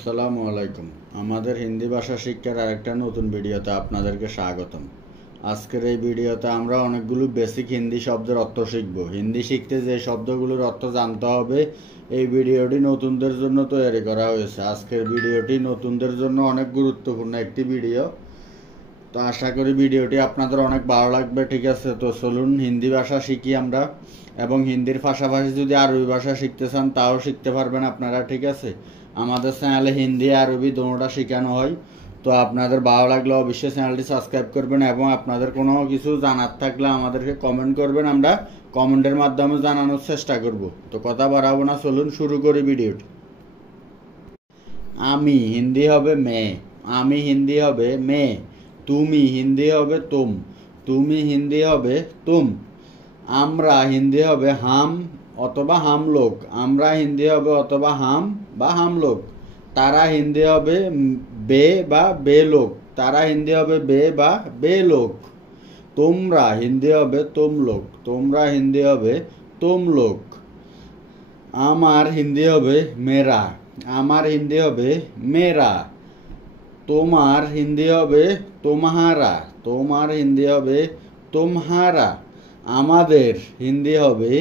আসসালামু আলাইকুম। আমাদের হিন্দি ভাষা শিক্ষার আরেকটা নতুন ভিডিওতে আপনাদেরকে স্বাগতম। আজকের এই ভিডিওতে আমরা অনেকগুলো বেসিক হিন্দি শব্দের অর্থ শিখব। হিন্দি শিখতে যে শব্দগুলোর অর্থ জানতে হবে, এই ভিডিওটি নতুনদের জন্য তৈরি করা হয়েছে। আজকের ভিডিওটি নতুনদের জন্য অনেক গুরুত্বপূর্ণ একটি ভিডিও। তো আশা করি ভিডিওটি আপনাদের অনেক ভালো লাগবে। ঠিক আছে, তো চলুন হিন্দি ভাষা শিখি আমরা। এবং হিন্দির পাশাপাশি যদি আরবি ভাষা শিখতে চান তাও শিখতে পারবেন আপনারা। ঠিক আছে, আমাদের চ্যানেলে হিন্দি আরবি দুটোটা শেখানো হয়। তো আপনাদের ভালো লাগলে অবশ্যই চ্যানেলটি সাবস্ক্রাইব করবেন এবং আপনাদের কোনো কিছু জানার থাকলে আমাদেরকে কমেন্ট করবেন, আমরা কমেন্টের মাধ্যমে জানানোর চেষ্টা করব। তো কথা বাড়াবো না, চলুন শুরু করি ভিডিওটি। আমি হিন্দি হবে মে, আমি হিন্দি হবে মে। তুমি হিন্দি হবে তুম, তুমি হিন্দি হবে তুম। আমরা হিন্দি হবে হাম অথবা হাম লোক, আমরা হিন্দি হবে অথবা হাম বা হাম লোক। তারা হিন্দি হবে বে বা বে লোক, তারা হিন্দি হবে বে বা বে লোক। তোমরা হিন্দি হবে তুম লোক, তোমরা হিন্দি হবে তুম লোক। আমার হিন্দি হবে মেরা, আমার হিন্দি হবে মেরা। তোমার হিন্দি হবে তোমাহারা, তোমার হিন্দি হবে তোমাহারা। আমাদের হিন্দি হবে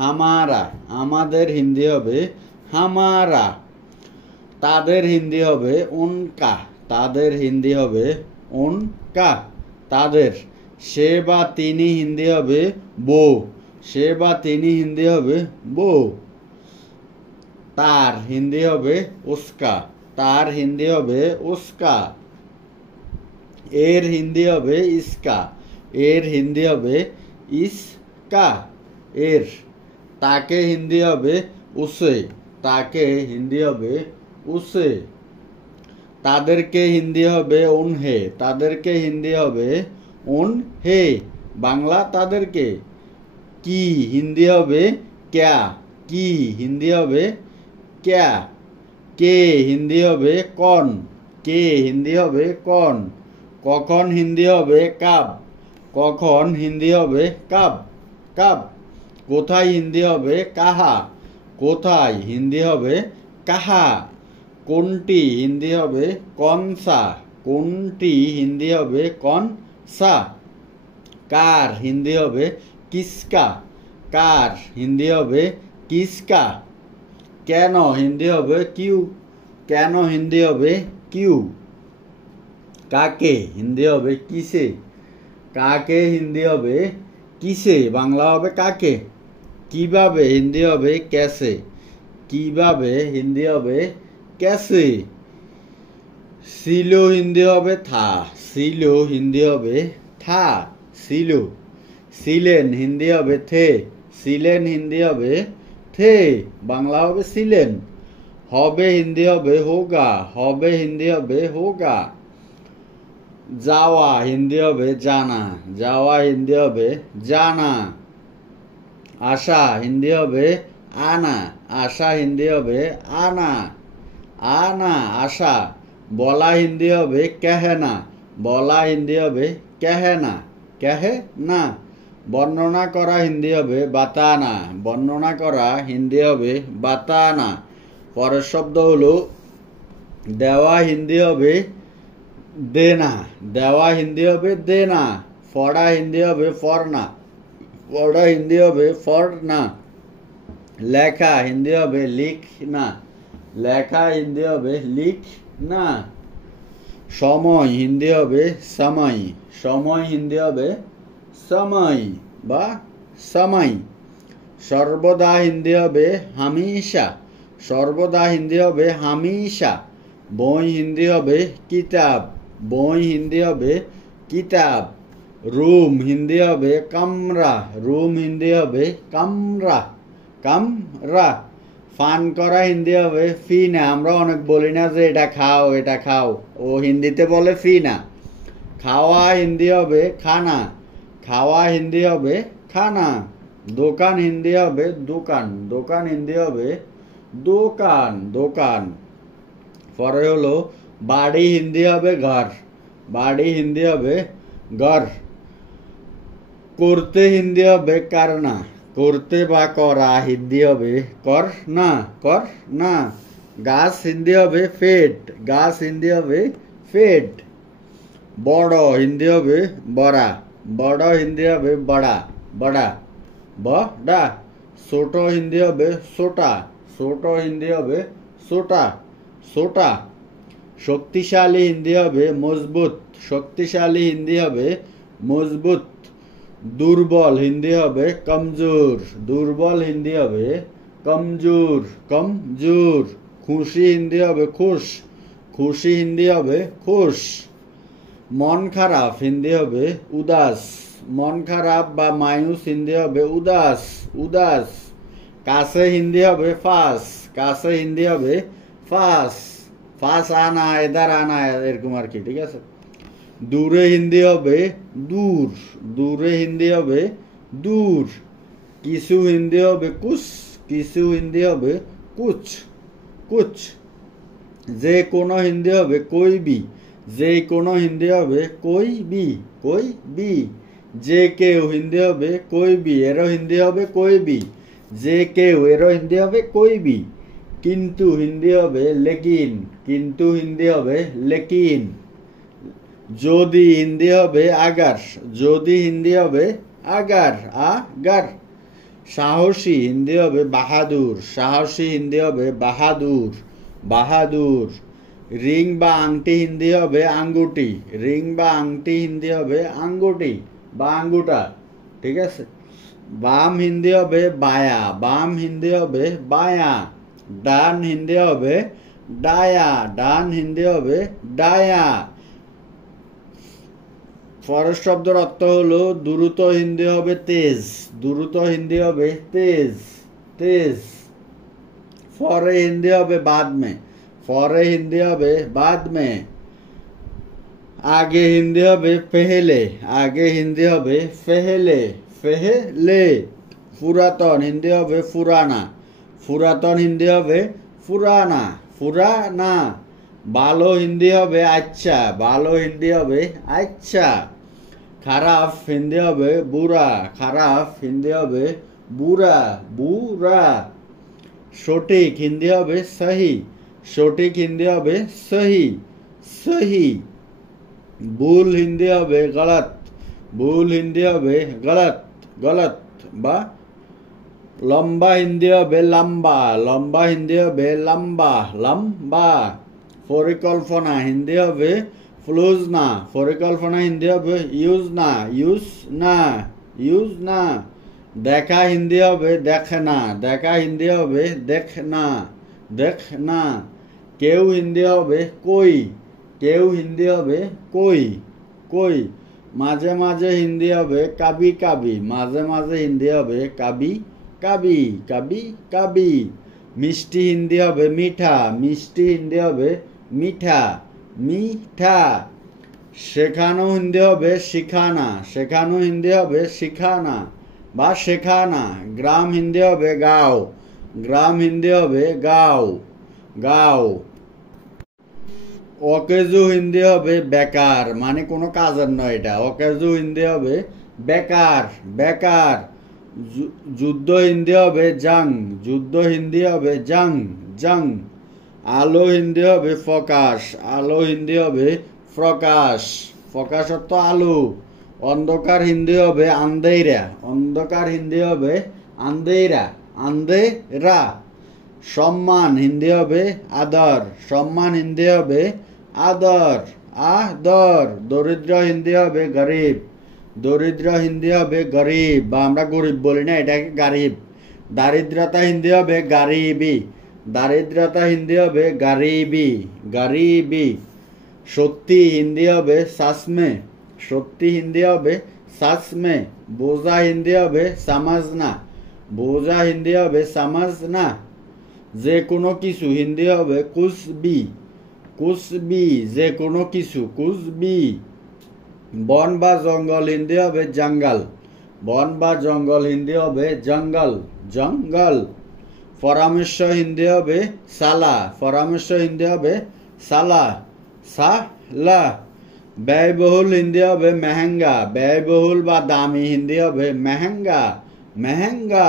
হামারা, আমাদের হিন্দি হবে হামারা। তাদের হিন্দি হবে উনকা, তাদের হিন্দি হবে উনকা। তাদের। সে বা তিনি হিন্দি হবে বো, সে বা তিনি হিন্দি হবে বো। তার হিন্দি হবে উস্কা, তার হিন্দি হবে উস্কা। এর হিন্দি হবে ইসকা, এর হিন্দি হবে ইসকা। এর। তাকে হিন্দি হবে উসে, তাকে হিন্দি হবে উসে। তাদেরকে হিন্দি হবে উনহে, তাদেরকে হিন্দি হবে উনহে। বাংলা তাদেরকে। কি হিন্দি হবে ক্যা, কি হিন্দি হবে ক্যা। কে হিন্দি হবে কন, কে হিন্দি হবে কন। কখন হিন্দি হবে কাব, কখন হিন্দি হবে কাব, কাব। কোথায় হিন্দি হবে কাহা, কোথায় হিন্দি হবে কাহা। কোনটি হিন্দি হবে কনসা, কোনটি হিন্দি হবে কনসা। কার হিন্দি হবে কিসকা, কার হিন্দি হবে কিসকা। কেন হিন্দি হবে কিউ, কেন হিন্দি হবে কিউ। কাকে হিন্দি হবে কিসে, কাকে হিন্দি হবে কিসে। বাংলা হবে কাকে। কিভাবে হিন্দি হবে ক্যাসে, কিভাবে হিন্দি হবে ক্যাসে। ছিল হিন্দি হবে থা, ছিল হিন্দি হবে থা, ছিল। ছিলেন হিন্দি হবে থে, ছিলেন হিন্দি হবে থে। বাংলা হবে ছিলেন। হবে হিন্দি হবে হোগা, হবে হিন্দি হবে হোগা। যাওয়া হিন্দি হবে জানা, যাওয়া হিন্দি হবে জানা। আসা হিন্দি হবে আনা, আসা হিন্দি হবে আনা, আনা আসা। বলা হিন্দি হবে কেহেনা, বলা হিন্দি হবে কেহেনা, কেহে না। বর্ণনা করা হিন্দি হবে বাতানা, বর্ণনা করা হিন্দি হবে বাতানা। পরের শব্দ হলো দেওয়া হিন্দি হবে দেনা, দেওয়া হিন্দি হবে দেনা। পড়া হিন্দি হবে পড়না, পড়া হিন্দি হবে পড়না। লেখা হিন্দি হবে লিখনা, লেখা হিন্দি হবে লিখনা। সময় হিন্দি হবে সময়, সময় হিন্দি হবে সময় বা সময়। সর্বদা হিন্দি হবে হামেশা, সর্বদা হিন্দি হবে হামেশা। বই হিন্দি হবে কিতাব, বই হিন্দি হবে কিতাব। রুম হিন্দি হবে কামরা, রুম হিন্দি হবে কামরা, কামরা। ফান করা হিন্দি হবে ফিনা। আমরা অনেক বলি না যে এটা খাও এটা খাও, ও হিন্দিতে বলে ফিনা। খাওয়া হিন্দি হবে খানা, খাওয়া হিন্দি হবে খানা। দোকান হিন্দি হবে দোকান, দোকান হিন্দি হবে দোকান, দোকান। পরে হলো বাড়ি হিন্দি হবে ঘর, বাড়ি হিন্দি হবে ঘর। করতে হিন্দি হবে করনা, করতে বা করা হিন্দি হবে কর না, কর না। গাছ হিন্দি হবে ফেট, গাছ হিন্দি হবে ফেট। বড় হিন্দি হবে বড়া, বড় হিন্দি হবে বড়া, বড়া বড়া। ছোট হিন্দি হবে ছোটা, ছোট হিন্দি হবে ছোটা, ছোটা। শক্তিশালী হিন্দি হবে মজবুত, শক্তিশালী হিন্দি হবে মজবুত। দুর্বল হিন্দি হবে কমজোর, দুর্বল হিন্দি হবে কমজোর, কমজোর। খুশি হিন্দি হবে খুশ, খুশি হিন্দি হবে খুশ। মন খারাপ হিন্দি হবে উদাস, মন খারাপ বা মায়ুস হিন্দি হবে উদাস, উদাস। কাছে হিন্দি হবে ফাঁস, কাছে হিন্দি হবে ফাঁস, ফাঁস আনা, এদার আনা, এরকম আর কি, ঠিক আছে। দূরে হিন্দি হবে দূর, দূরে হিন্দি হবে দূর। কিছু হিন্দি হবে কুছ, কিছু হিন্দি হবে কুছ, কুছ। যে কোনো হিন্দি হবে কই বি, যে কোনো হিন্দি হবে কই বি, কই বি। যে কেউ হিন্দি হবে কই বি, এরও হিন্দি হবে কই বি। যে কেউ, এরও হিন্দি হবে কই বি। কিন্তু হিন্দি হবে লেকিন, কিন্তু হিন্দি হবে লেকিন। যদি হিন্দি হবে আগার, যদি হিন্দি হবে আগার, আগার। সাহসী হিন্দি হবে বাহাদুর, সাহসী হিন্দি হবে বাহাদুর, বাহাদুর। রিং বা আংটি হিন্দি হবে আঙ্গুটি, রিং বা আংটি হিন্দি হবে আঙ্গুটি বা আঙ্গুটা, ঠিক আছে। বাম হিন্দি হবে বায়া, বাম হিন্দি হবে বায়া। ডান হিন্দি হবে ডায়া, ডান হিন্দি হবে ডায়া। পরের শব্দের অর্থ হলো দ্রুত হিন্দি হবে তেজ, দ্রুত হিন্দি হবে তেজ, তেজ। ফরে হিন্দি হবে বাদ মে, ফরে হিন্দি হবে বাদ মে। আগে হিন্দি হবে পেহেলে, আগে হিন্দি হবে পেহেলে, পেহেলে। পুরাতন হিন্দি হবে ফুরানা, পুরাতন হিন্দি হবে ফুরানা, ফুরানা। ভালো হিন্দি হবে আচ্ছা, ভালো হিন্দি হবে আচ্ছা। খারাপ হিন্দি হবে বুড়া, খারাপ হিন্দি হবে বুড়া, বুড়া। সঠিক হিন্দি হবে সহি, সঠিক হিন্দি হবে সহি, সহি। ভুল হিন্দি হবে গলত, ভুল হিন্দি হবে গলত, গলত বা। লম্বা হিন্দি হবে লম্বা, লম্বা হিন্দি হবে লম্বা, লম্বা। পরিকল্পনা হিন্দি হবে ফ্লুজনা, পরিকল্পনা হিন্দি হবে ইউজ না, ইউজ না, ইউজ না। দেখা হিন্দি হবে দেখনা, দেখা হিন্দি হবে দেখনা, দেখনা। কেউ হিন্দি হবে কই, কেউ হিন্দি হবে কই, কই। মাঝে মাঝে হিন্দি হবে কাবি কাবি, মাঝে মাঝে হিন্দি হবে কাবি কাবি, কাবি কাবি। মিষ্টি হিন্দি হবে মিঠা, মিষ্টি হিন্দি হবে মিঠা, মিঠা। শেখানো হিন্দি হবে শিখানা, শেখানো হিন্দি হবে শিখানা বা শেখানা। গ্রাম হিন্দি হবে গাঁও, গ্রাম হিন্দি হবে গাঁও, গাঁও। অকেজো হিন্দি হবে বেকার, মানে কোনো কাজের নয় এটা। অকেজো হিন্দি হবে বেকার, বেকার। যুদ্ধ হিন্দি হবে জাং, যুদ্ধ হিন্দি হবে জাং, জাং। আলো হিন্দি হবে ফকাশ, আলো হিন্দি হবে প্রকাশ, প্রকাশ অর্থ আলো। অন্ধকার হিন্দি হবে আন্দেরা, অন্ধকার হিন্দি হবে আন্দেরা, আন্দেরা। সম্মান হিন্দি হবে আদর, সম্মান হিন্দি হবে আদর, আদর। দরিদ্র হিন্দি হবে গরিব, দরিদ্র হিন্দি হবে গরিব বা আমরা গরিব বলি না, এটাকে গরিব। দারিদ্রতা হিন্দি হবে গারিবি, দারিদ্রতা হিন্দি হবে গারিবি, গারিবি। সত্যি হিন্দি হবে সাসমে, সত্যি হিন্দি হবে সাসমে। বোঝা হিন্দি হবে সামাজনা, বোঝা হিন্দি হবে সামাজনা। যে কোনো কিছু হিন্দি হবে কুছবি, কুছবি। যে কোনো কিছু কুছবি। বন বা জঙ্গল হিন্দি হবে জঙ্গল, বন বা জঙ্গল হিন্দি হবে জঙ্গল, জঙ্গল। পরামর্শ হিন্দি হবে সালা, পরামর্শ হিন্দি হবে সালা, সালা। ব্যয়বহুল হিন্দি হবে মেহেঙ্গা, ব্যয়বহুল বা দামি হিন্দি হবে মেহেঙ্গা, মেহেঙ্গা।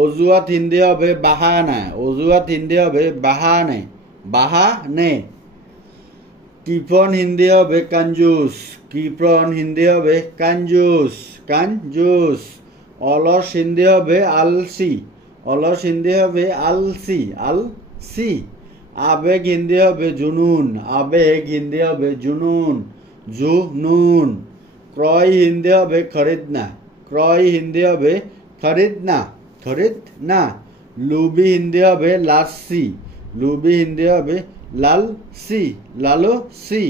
অজুহাত হিন্দি হবে বাহানা, অজুহাত হিন্দি হবে বাহানে, বাহানে। কৃপণ হিন্দি হবে কঞ্জুস, কৃপণ হিন্দি হবে কঞ্জুস, কঞ্জুস। অলস হিন্দি হবে আলসি, অলস হিন্দি হবে আলসি, আলসি। আবেগ হিন্দি হবে জুনুন, আবেগ হিন্দি হবে জুনুন, জুনুন। ক্রয় হিন্দি হবে খরিদনা, ক্রয় হিন্দি হবে খরিদনা, খরিদনা। লুবি হিন্দি হবে লাসি, লুবি হিন্দি হবে লালসি, লালসি।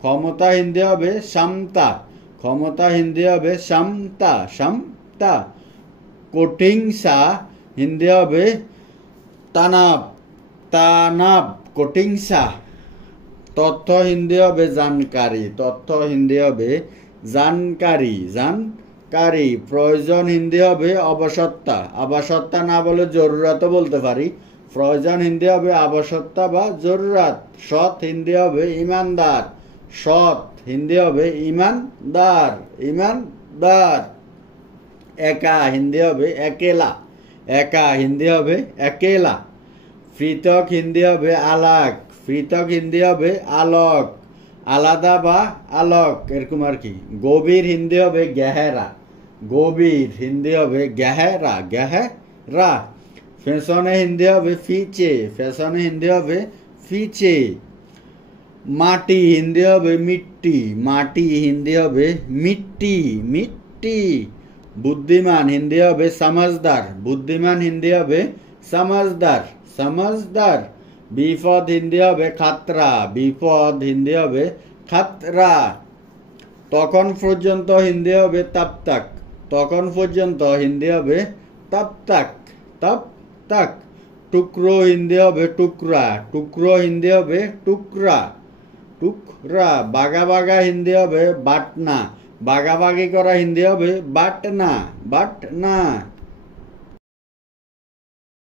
ক্ষমতা হিন্দি হবে সামতা, ক্ষমতা হিন্দি হবে সামতা, সামতা। কঠিংসা হিন্দি হবে তানাব, তানাব, কঠিংসা। তথ্য হিন্দি হবে জানকারি, তথ্য হিন্দি হবে জানকারি, জানকারি। প্রয়োজন হিন্দি হবে আবশ্যকতা, আবশ্যকতা না বলে জরুরতও বলতে পারি। প্রয়োজন হিন্দি হবে আবশ্যকতা বা জরুরত। সৎ হিন্দি হবে ইমানদার, সৎ হিন্দি হবে ইমানদার, ইমানদার। একা হিন্দি হবে একেলা, একা হিন্দি হবে একেলা। পৃথক হিন্দি হবে আলাক, পৃথক হিন্দি হবে আলোক, আলাদা বা আলোক এরকম আর কি। গভীর হিন্দি হবে গেহেরা, গভীর হিন্দি হবে গেহেরা, গেহেরা। ফ্যাশনে হিন্দি হবে ফিচে, ফ্যাশনে হিন্দি হবে ফিচে। মাটি হিন্দি হবে মিট্টি, মাটি হিন্দি হবে মিট্টি, মিট্টি। বুদ্ধিমান হিন্দি হবে সমঝদার, বুদ্ধিমান হিন্দি হবে সমঝদার, সমঝদার। বিপদ হিন্দি হবে খাতরা, বিপদ হিন্দি হবে খাতরা। তখন পর্যন্ত হিন্দি হবে তব তক, তখন পর্যন্ত হিন্দি হবে তব তক, তব তক। টুকরো হিন্দি হবে টুকরা, টুকরো হিন্দি হবে টুকরা, টুকরা। বাগা বাগা হিন্দি হবে বাটনা, বাগাবাগি করা হিন্দি হবে বাটনা, বাটনা।